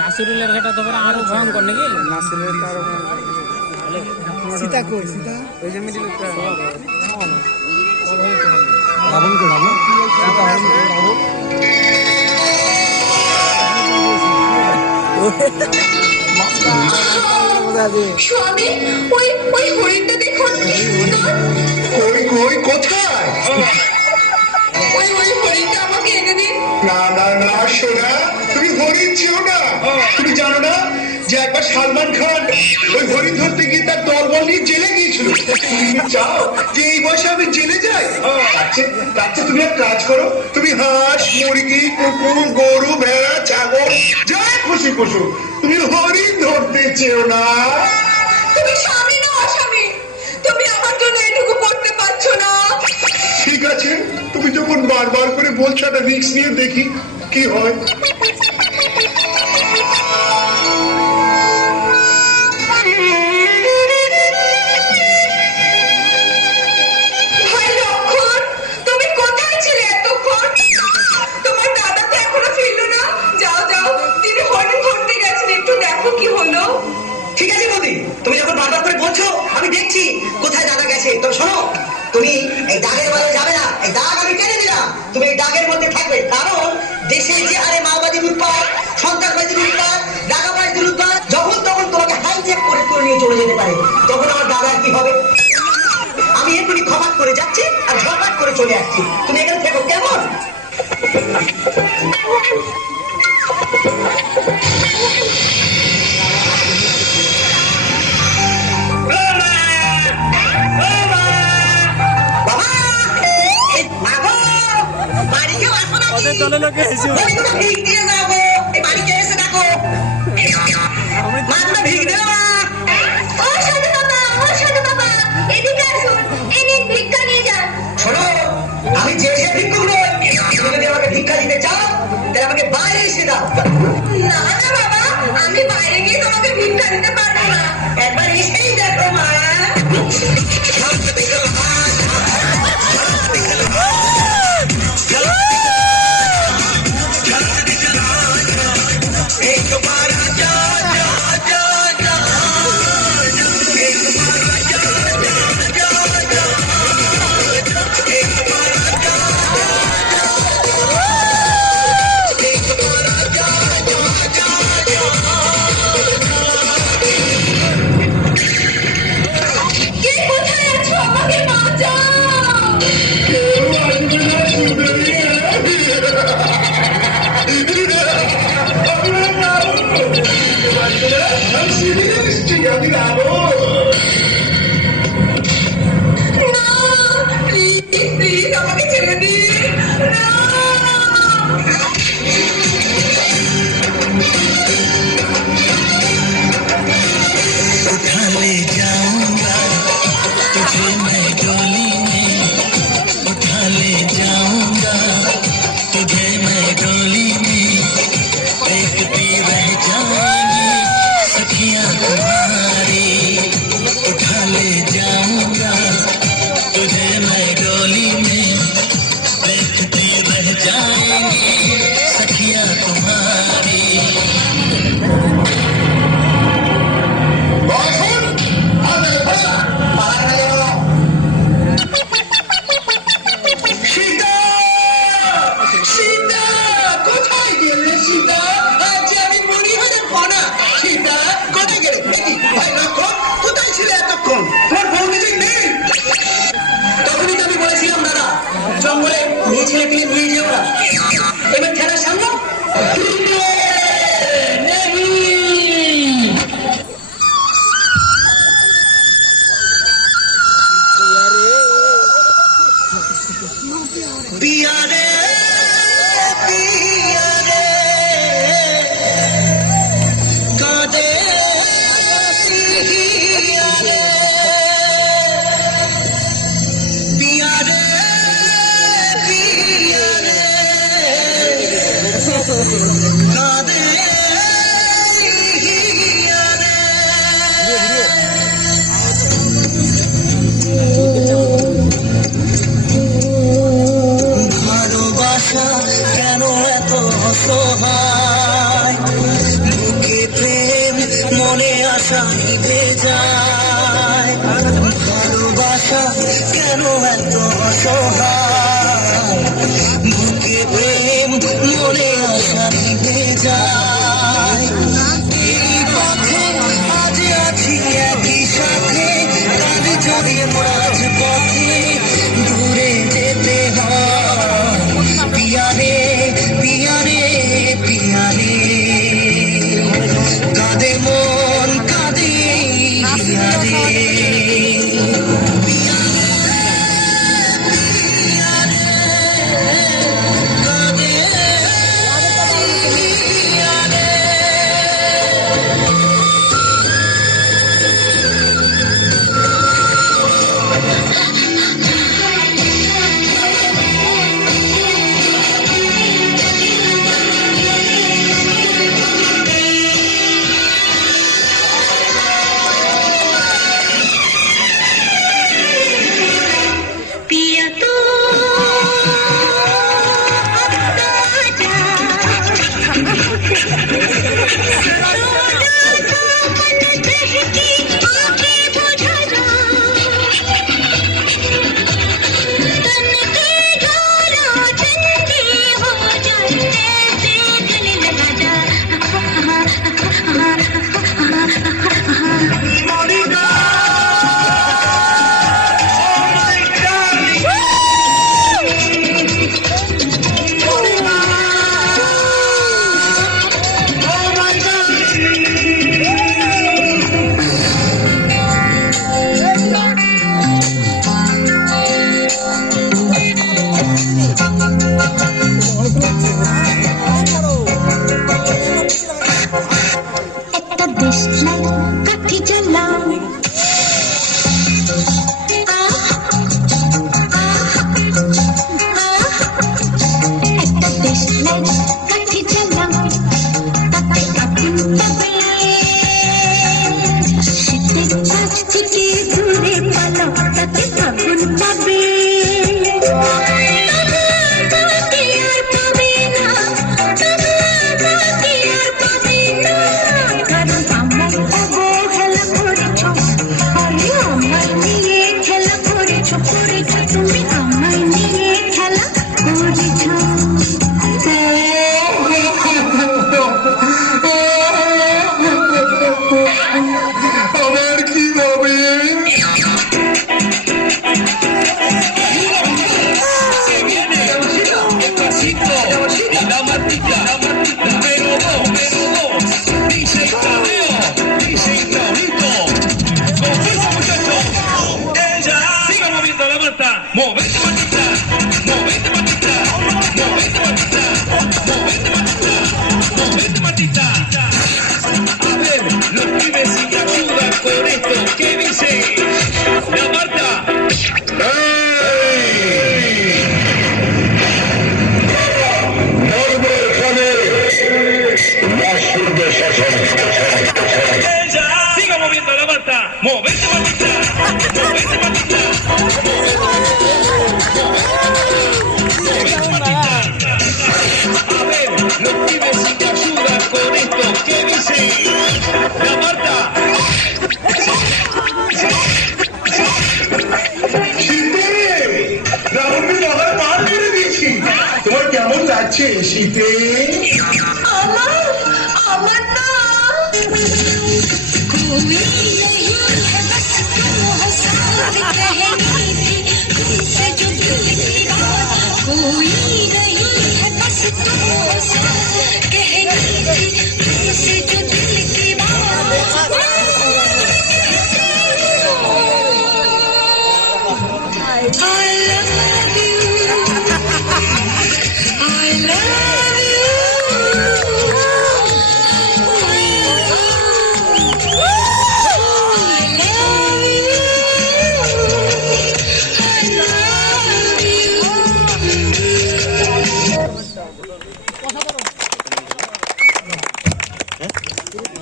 নাসিরুলের ঘাটা তো আরো ভয়ঙ্কর নাকি নাসিরুলের সীতা কই সীতা ওই যে মিডিল রাবণ কো রাবণ স্বামী ওই ওই হরিণটা দেখুন কই কই কোথায়? ওই ওই হরিণটা আমাকে এনে দিন। না না না সোনা, তুমি হরিণ ছিল না। তুমি জানো না যে একবার সালমান খান ওই হরিণ ধরতে গিয়ে তার দলবল নিয়ে জেলে গিয়েছিল। তুমি চাও যে এই বয়সে আমি জেলে যাই? তার তুমি এক কাজ করো, তুমি হাঁস মুরগি কুকুর গরু ভেড়া ছাগল যা খুশি পশু তুমি হরিণ ধরতে চেও না। তুমি স্বামী না অস্বামী, তুমি আমার জন্য এটুকু করতে পারছো না। ঠিক আছে, তুমি যখন বারবার করে বলছো একটা রিস্ক নিয়ে দেখি কি হয়। ভাই লক্ষণ, তুমি কোথায় ছিলে এতক্ষণ? তোমার দাদা তো এখনো ফিরলো না। যাও যাও, তিনি হরিণ ধরতে গেছেন, একটু দেখো কি হলো। ঠিক আছে বৌদি, তুমি যখন বারবার করে বলছো আমি দেখছি কোথায় দাদা গেছে। তবে শোনো, তুমি এই দাগের বাইরে যাবে না। এই দাগ আমি টেনে দিলাম, তুমি এই দাগের মধ্যে থাকবে। কারণ দেশে যে হারে মাওবাদী লুটপাট, সন্ত্রাসবাদী লুটপাট, ডাকাবাজি লুটপাট, যখন তখন তোমাকে হাইজ্যাক করে তুলে নিয়ে চলে যেতে পারে। তখন আমার দাদার কি হবে? আমি এক্ষুনি ক্ষমা করে যাচ্ছি আর ঝটপট করে চলে আসছি। তুমি এখানে থেকো, কেমন? ওদের দলের লোকে এসে আমি যে ভিক্ষুক নই, তুমি যদি আমাকে ভিক্ষা দিতে চাও তাহলে আমাকে বাইরে এসে দাও। না না বাবা, আমি বাইরে গিয়ে তোমাকে ভিক্ষা দিতে পারবো না। একবার এসেই দেখো মা। কে কোথায় আছো? আমাকে বাঁচাও। আমি আরো না, প্লিজ প্লিজ আমাকে ছেড়ে দিন। না। उठा ले जाऊंगा तुझे मैं डोली में, उठा ले जाऊंगा तुझे मैं डोली में, देखती रह जाएंगी सखियां तुम्हारी। उठा ले जाऊंगा तुझे मैं डोली में, देखती रह जाएंगी सखियां तुम्हारी। সীতা, সীতা, কোথায় গেলে সীতা? আজ আমি মরি হয়ে পড়া। সীতা, কোথায় গেলে? ভাই লক্ষণ, কোথায় ছিলে এতক্ষণ? তোমার বউ নিজে নেই। তখনই তো আমি বলেছিলাম দাদা, জঙ্গলে নিয়ে ছেলে পেলে নিয়ে যেও না। এবার খেলার সামনে पिया रे, पिया रे, कादे पिया रे, पिया रे, पिया रे, कादे पिया रे। একটা দেশলাই কাঠি জ্বালাও একটা দেশলাই কাঠি জ্বালাও তাতে আগুন পাবে শীতের কাছ থেকে দূরে পালাও তাতে আগুন পাবে তুমি আমায় নিয়ে খেলা করেছ আমার কি হবে? La matita, número dos. Dice Tadeo, dice Claudito. Con fuerza, muchachos. Ella. Siga moviendo la mata. Movete, matita. Movete, matita. Movete, matita. Movete, matita. Movete, matita. A ver, los pibes si te ayudan con esto. ¿Qué dice? La Marta. Ella. Siga moviendo la mata. Movete, matita. Movete, matita. Movete, matita. A ver, los pibes si te ayudan con esto. ¿Qué dice? La Marta. শীতে রাবণকে বাবার মার মেরে দিয়েছি। তোমার কেমন লাগছে শীতে? আমার না তুমি